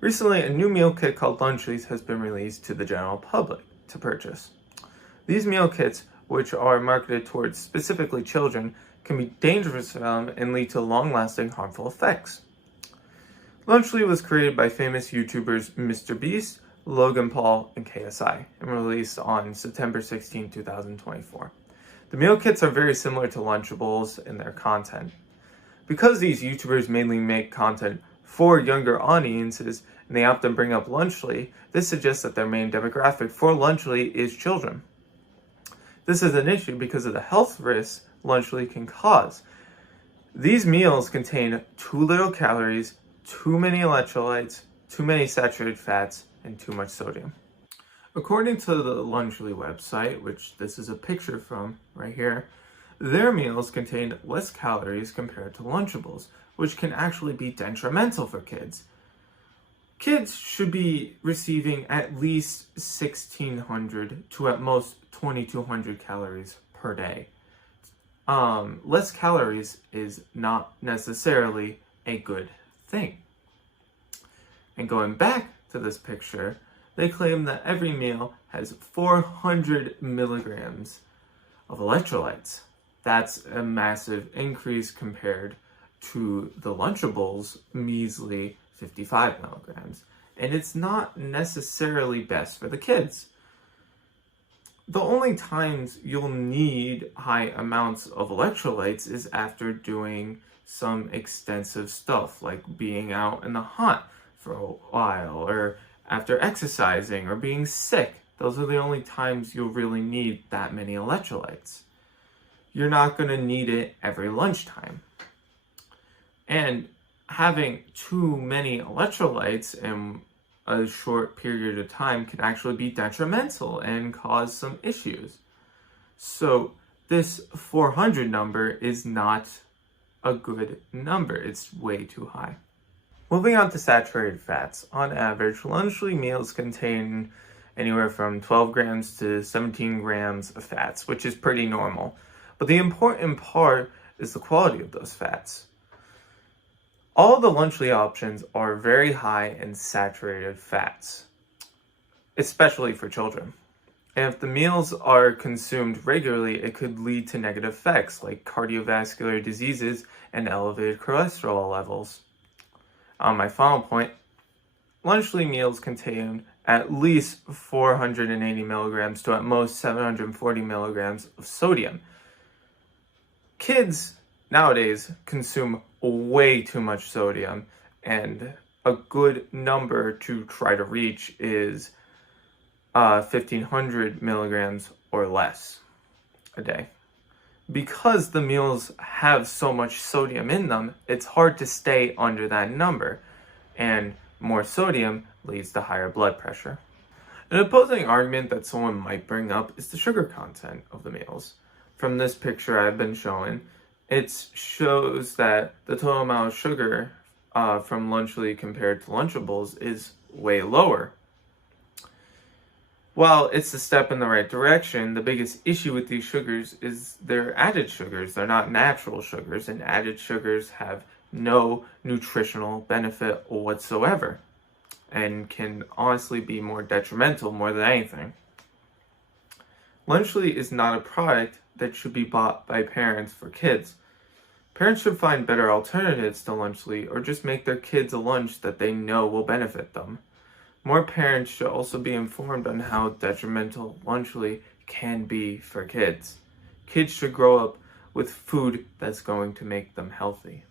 Recently, a new meal kit called Lunchlies has been released to the general public to purchase. These meal kits, which are marketed towards specifically children, can be dangerous for them and lead to long-lasting harmful effects. Lunchly was created by famous YouTubers Mr. Beast, Logan Paul, and KSI, and released on September 16, 2024. The meal kits are very similar to Lunchables in their content. Because these YouTubers mainly make content for younger audiences, and they often bring up Lunchly, this suggests that their main demographic for Lunchly is children. This is an issue because of the health risks Lunchly can cause. These meals contain too little calories, too many electrolytes, too many saturated fats, and too much sodium. According to the Lunchly website, which this is a picture from right here, their meals contain less calories compared to Lunchables, which can actually be detrimental for kids. Kids should be receiving at least 1,600 to at most 2,200 calories per day. Less calories is not necessarily a good thing. And going back to this picture, they claim that every meal has 400 milligrams of electrolytes. That's a massive increase compared to the Lunchables' measly 55 milligrams. And it's not necessarily best for the kids. The only times you'll need high amounts of electrolytes is after doing some extensive stuff, like being out in the hot for a while, or after exercising, or being sick. Those are the only times you'll really need that many electrolytes. You're not going to need it every lunchtime. And having too many electrolytes in a short period of time can actually be detrimental and cause some issues. So this 400 number is not a good number. It's way too high. Moving on to saturated fats. On average, Lunchly meals contain anywhere from 12 grams to 17 grams of fats, which is pretty normal. But the important part is the quality of those fats. All the Lunchly options are very high in saturated fats, especially for children. And if the meals are consumed regularly, it could lead to negative effects like cardiovascular diseases and elevated cholesterol levels. On my final point, Lunchly meals contain at least 480 milligrams to at most 740 milligrams of sodium. Kids nowadays consume way too much sodium, and a good number to try to reach is 1,500 milligrams or less a day. Because the meals have so much sodium in them, it's hard to stay under that number, and more sodium leads to higher blood pressure. An opposing argument that someone might bring up is the sugar content of the meals. From this picture I've been showing, it shows that the total amount of sugar from Lunchly compared to Lunchables is way lower. While it's a step in the right direction, the biggest issue with these sugars is they're added sugars. They're not natural sugars, and added sugars have no nutritional benefit whatsoever and can honestly be more detrimental more than anything. Lunchly is not a product that should be bought by parents for kids. Parents should find better alternatives to Lunchly, or just make their kids a lunch that they know will benefit them. More parents should also be informed on how detrimental Lunchly can be for kids. Kids should grow up with food that's going to make them healthy.